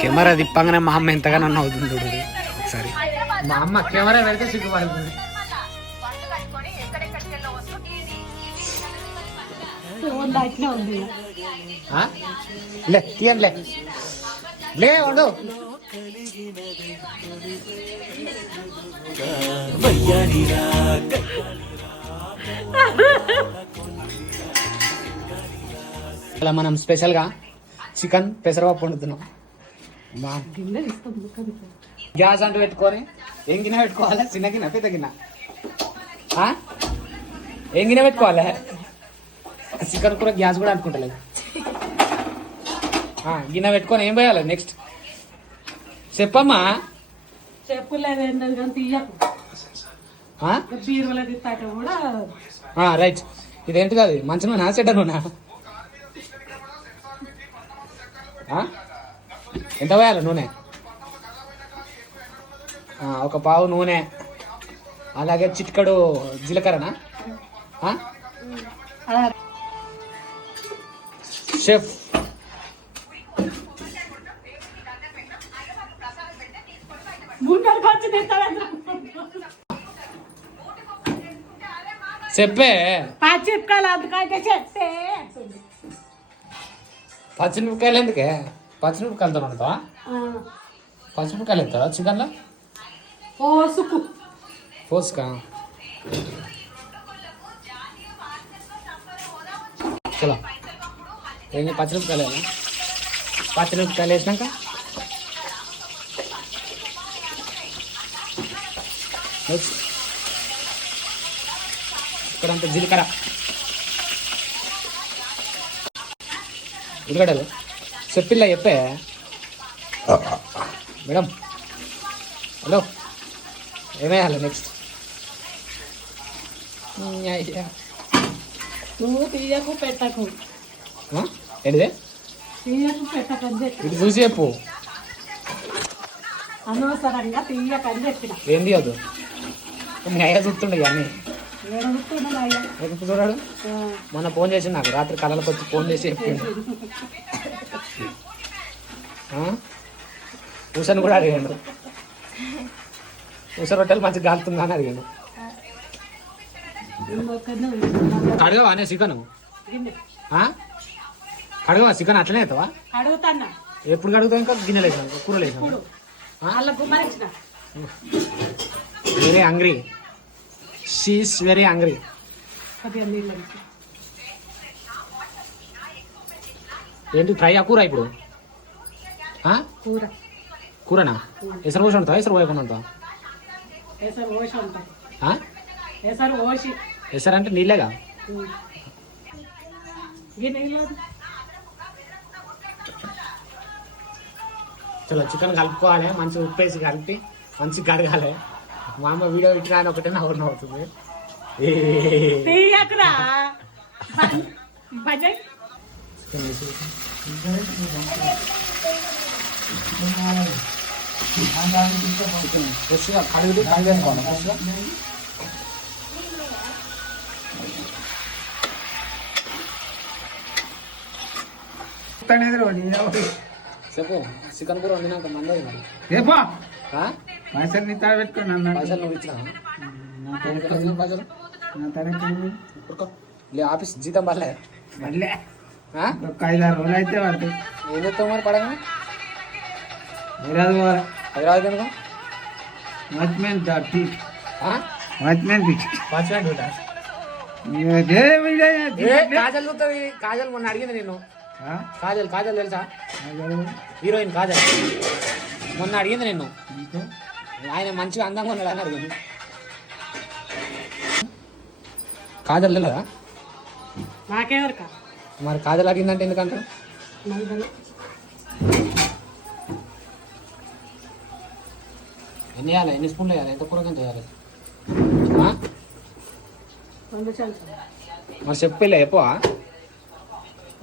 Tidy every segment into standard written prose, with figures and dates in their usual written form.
Camera తిప్పంగానే మా అమ్మ ఎంతగానో అవుతుంది చూడు ఒకసారి. మా అమ్మ కెమెరా పెడితే సిగ్గుపడుతుంది. లే తీయండి లే ఉండు. అలా మనం స్పెషల్గా చికెన్ పెసరపప్పు వండుతున్నాం. గ్యాస్ అంటూ పెట్టుకొని ఏం గిన్నె పెట్టుకోవాలి? చిన్న గిన్నె పెద్ద గిన్నె? ఏం గిన్నె పెట్టుకోవాలి? చికెన్ కూర గ్యాస్ కూడా అనుకుంటలేదు. గిన్నె పెట్టుకొని ఏం పోయాలి నెక్స్ట్ చెప్పమ్మా. రైట్. ఇదేంటి కాదు మంచి నూనె చెడ్డ నూనె? ఎంత పోయాలి నూనె? ఒక పావు నూనె, అలాగే చిటికడు జీలకర్రనా? షెఫ్ చెప్పే పచ్చిమిరపకాయలు ఎందుకే? పచ్చిమిరపకాయలతో వండుతావా? పచ్చిమిరపకాయలు ఎత్తారా చికెన్లో? పోసుకా? చలో ఏంటి పచ్చిమిరపకాయలు వేయాలా? పచ్చిమిరపకాయలు వేసినాక ఇక్కడంతా జీలకర్ర, ఉల్లిగడ్డలు. చెప్పిల్లా చెప్పే మేడం. Hello ఏమేయాలి next? నువ్వు తీయకు పెట్టకు. ఏంటిది? తీయకు పెట్టకని చెప్పి ఇది చూసి చెప్పు. అనవసరంగా తీయకని చెప్పిన. ఏం తీయదు? మీ అయ్యా చూస్తుండే అన్నీ చూడాడు. మొన్న ఫోన్ చేసి నాకు రాత్రి కళలకు వచ్చి ఫోన్ చేసి చెప్పిండు. ఊసని కూడా అడిగాడు. ఊస రొట్టెలు మంచిగా కాలుతుందా అని అడిగాను. కడగవా అనే చికెన్? కడగవా చికెన్? అట్లనే అవుతావా? అడుగుతాన్నా. ఎప్పుడు కడుగుతావు? ఇంకా గిన్నెలు వేసాను, కూరలు వేసాను. Very hungry. She is very hungry. ఏంటి ఫ్రై కూర? ఇప్పుడు కూరనా? ఎసరు పోసి ఉంటావా? ఎసరు పోయకుండా ఉంటావా? ఎసరు అంటే నీళ్ళేగా. చలో చికెన్ కలుపుకోవాలి. మంచిగా ఉప్పు వేసి కలిపి మంచిగా కడగాలి. మా అమ్మ వీడియో ఇట్లా అని ఒకటే నవ్వు నవ్వుతుంది. ఫ్రెష్గా కడుగుతూ కలిపేసుకోవాలి. చెప్పు. చికెన్ కూర వండినాక మంది పైసలు నీ తాడు పెట్టుకున్నా. పైసలు నువ్వు ఇచ్చినా? పైసలు ఆఫీస్ జీతం పడలే? మళ్ళీ ఒక 5-6 రోజులు అయితే పడుతుంది. ఏం చెప్తావు మరి పడగా? హైదరాబాద్ కనుక వాచ్మెన్ కాజల్ చూస్తుంది. కాజల్ మొన్న అడిగింది నేను. కాజల్ తెలుసా? హీరోయిన్ కాజల్ మొన్న అడిగింది నిన్ను. ఆయన మంచిగా అందంగా ఉన్నాడు అని అడిగింది. కాజల్ తెలియదా? మరి కాజల్ అడిగిందంటే ఎందుకంటే ఎన్ని వేయాలి? ఎన్ని స్పూన్లు వేయాలి? ఎంత కూరకి ఎంత వేయాలి? మరి చెప్పలే చెప్పు.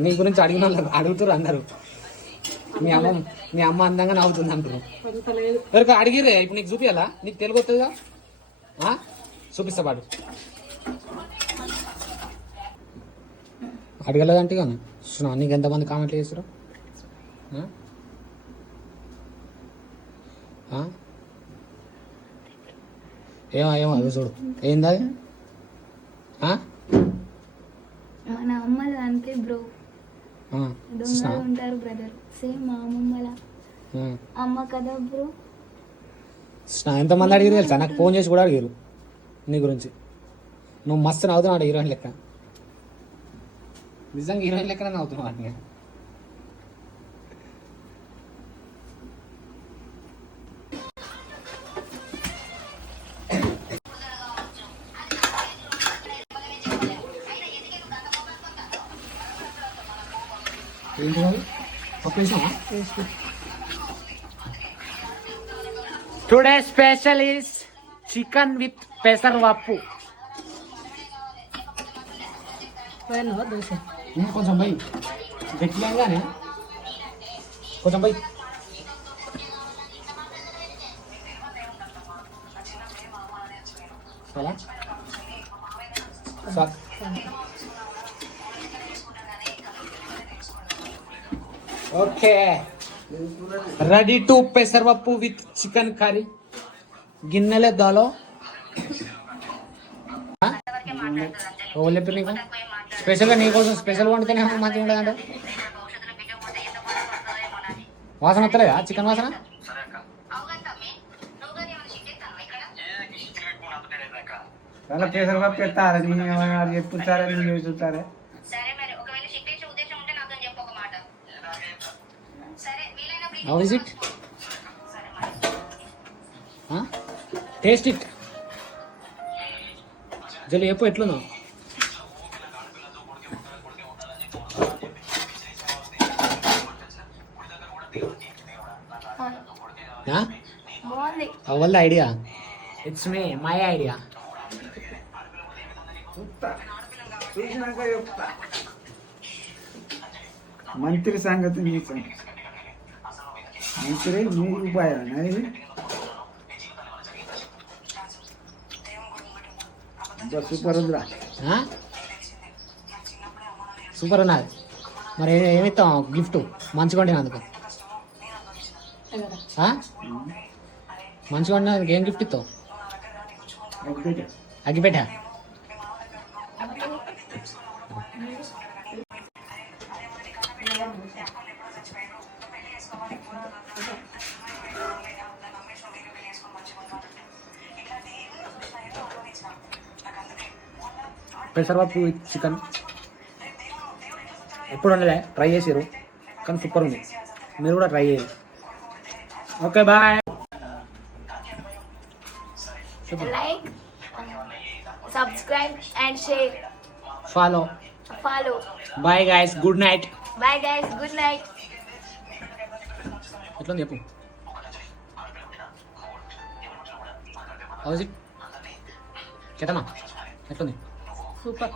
నీ గురించి అడిగిన వాళ్ళు అడుగుతారు అందరు. మీ అమ్మ అందంగా నవ్వుతుంది అంటారు. ఎవరికి అడిగిరే? ఇప్పుడు నీకు చూపించాలా? నీకు తెలుగు వస్తుందిగా? చూపిస్తా పాడు. అడగలేదంటే కానీ నీకు ఎంతమంది కామెంట్లు చేస్తారు? ఆ? ఏమో ఏమో అది చూడు ఏంది అది ఆ? మన అమ్మ దానికి బ్రో ఆ, దొంగలు చూసినావా? ఉంటారు బ్రదర్ సేమ్ మా అమ్మమ్మల ఆ. అమ్మ కదా బ్రో. చూసినావా? ఎంతమంది అడిగారు తెలుసా నాకు ఫోన్ చేసి కూడా అడిగారు నీ గురించి. నువ్వు మస్తు నవ్వుతున్నావు హీరోయిన్ లెక్క. నిజంగా హీరోయిన్ లెక్కనే నవ్వుతున్నావు వాటిని. ఏంటి అది? పప్పు వేసామా? Today special is chicken with pesarapappu. పోయినా దోశ కొంచెం పోయి గట్టిగానే కొంచెం పోయి. చాలా sir okay ready to pesarapappu with chicken curry. గిన్నెలే దాలో ఓళ్ళు చెప్పారు నీకు స్పెషల్గా నీకోసం స్పెషల్ వండితేనే మంచిగా ఉండదంటే వాసన వస్తలేదా చికెన్ వాసన? చాలా పెసరపప్పు పెట్టాలి చెప్పుతారే నువ్వు చూస్తారే. How is it? Taste it జల్లి చెప్పు ఎట్లుందో. బాగుంది. అవల్ల idea it's me my idea. చూస్తా చూసినాక చెప్తా. మంత్రి సంగతి నీ సంగతి. మంత్రి నీ ఉపాయం ఇది. సూపర్ ఉందిరా. సూపర్ ఉన్నది. మరి ఏమిస్తాం గిఫ్ట్ మంచిగా వండినందుకు? మంచిగా వండినందుకు ఏం గిఫ్ట్ ఇస్తావు? అగ్గిపెట్ట. పెసరపప్పు చికెన్ ఎప్పుడు వండలే, ట్రై చేసారు కానీ సూపర్ ఉంది. మీరు కూడా ట్రై చేయాలి. Okay bye. Like subscribe and share follow. Bye guys, good night. Bye guys, good night. ఎట్లా చెప్పు. House it? కేతమా ఎట్లుంది? సూపర్.